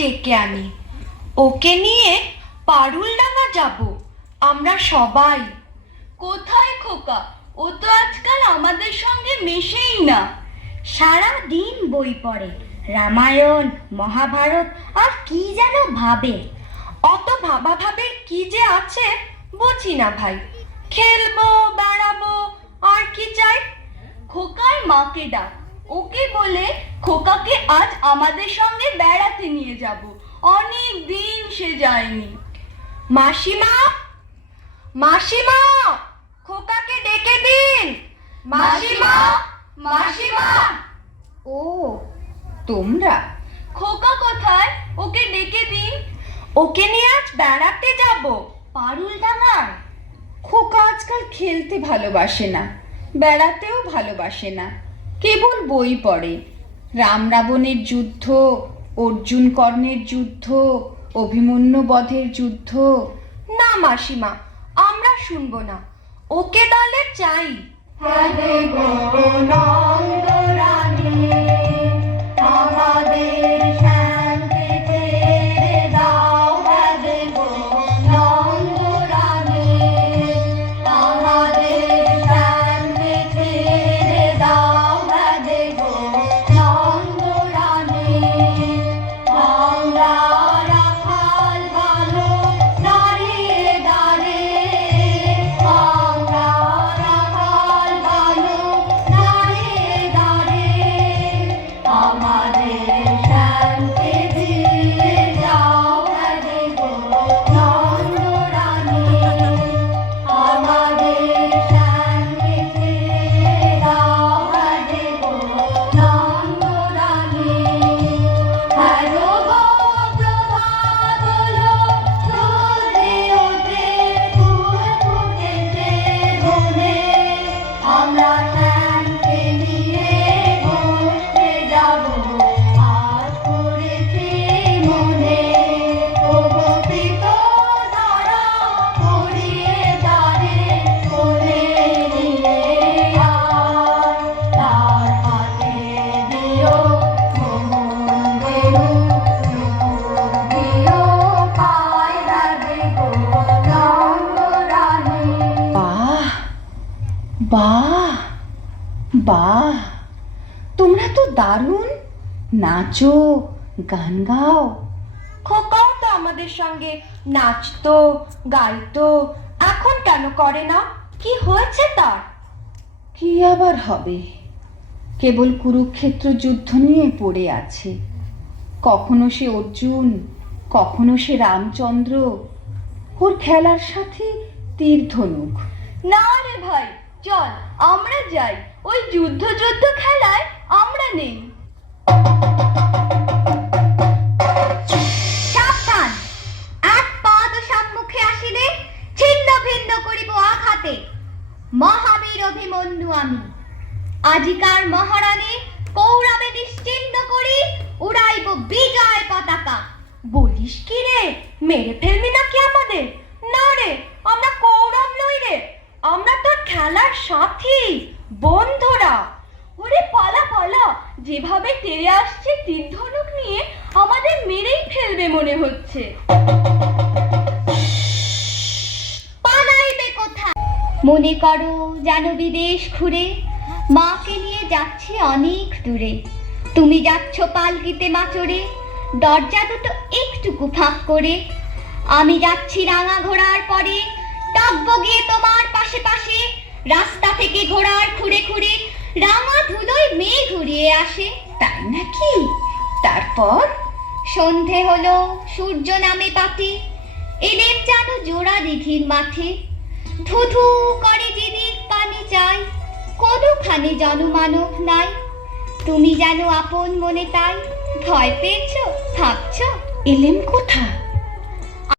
ডেকে আনি, ওকে নিয়ে পারুলডাঙ্গা যাব আমরা সবাই। কোথায় খোকা? ও তো আজকাল আমাদের সঙ্গে মেশেই না। সারা দিন বই পড়ে, রামায়ণ মহাভারত আর কি যেন ভাবে। অত ভাবা ভাবে কি যে আছে বুঝি না ভাই। খেলবো, বেড়াবো, আর কি চাই? খোকার মাকে ডাক, ওকে বলে খোকাকে আজ আমাদের সঙ্গে বেড়াতে নিয়ে যাব। অনেক দিন সে যায়নি। মাসিমা, মাসিমা, খোকাকে ডেকে দিন। মাসিমা, মাসিমা। ও তোমরা? খোকা কোথায়? ওকে ডেকে দিন। ওকে নিয়ে আজ বেড়াতে যাব পারুলডাঙ্গায়। খোকা আজকাল খেলতে ভালোবাসে না, বেড়াতেও ভালোবাসে না, কেবল বই পড়ে। রাম রাবণের যুদ্ধ, অর্জুন কর্ণের যুদ্ধ, অভিমন্যু বধের যুদ্ধ। না মাসিমা, আমরা শুনবো না, ওকে দলে চাই। বাহ বাহ, তোমরা তো দারুণ নাচো, গান গাও। খোকাও তো আমাদের সঙ্গে নাচতো, গাইতো, এখন কেন করে না? কি হয়েছে তার? কি আবার হবে, কেবল কুরুক্ষেত্র যুদ্ধ নিয়ে পড়ে আছে। কখনো সে অর্জুন, কখনো সে রামচন্দ্র, ওর খেলার সাথে তীর ধনুক। না রে ভাই, চল আমরা যাই, ওই যুদ্ধ যুদ্ধ খেলায় আমরা নেই। সাবধান, এক পাদ সম্মুখে আসিলে ছিন্ন ভিন্ন করিব আঘাতে। মহাবীর অভিমন্যু আমি, আজিকার মহারানী কৌরবে নিশ্চিহ্ন করি উড়াইব বিজয় পতাকা। বলিস কি রে, মেরে ফেলবি নাকি আমাদের? না রে, আমরা কৌরব নই রে, আমরা তোর খেলার সাথী, বন্ধুরা। ওরে পালা পালা, যেভাবে তেড়ে আসছে তীর ধনুক নিয়ে আমাদের মেরেই ফেলবে মনে হচ্ছে। পালাইবে কোথায়? মনে করো যেন বিদেশ ঘুরে মাকে নিয়ে যাচ্ছি অনেক দূরে। তুমি যাচ্ছ পালকিতে মাচড়ে, দরজা দুটো একটুকু ফাঁক করে। আমি যাচ্ছি রাঙা ঘোড়ার পরে, ডাকবো গিয়ে তোমার পাশে পাশে। রাস্তা থেকে ঘোড়ার খুঁড়ে খুঁড়ে রাঙা ধুলোয় মেঘ ঘুরিয়ে আসে। তাই নাকি? তারপর? সন্ধে হলো, সূর্য নামে পাতে, এলেম যেন জোড়া দিঘির মাঠে। ধুধু করে যেদিক পানি চাই, কোনোখানে জনমানব নাই। তুমি যেন আপন মনে তাই ভয় পেয়েছ, ভাবছ এলেম কোথা?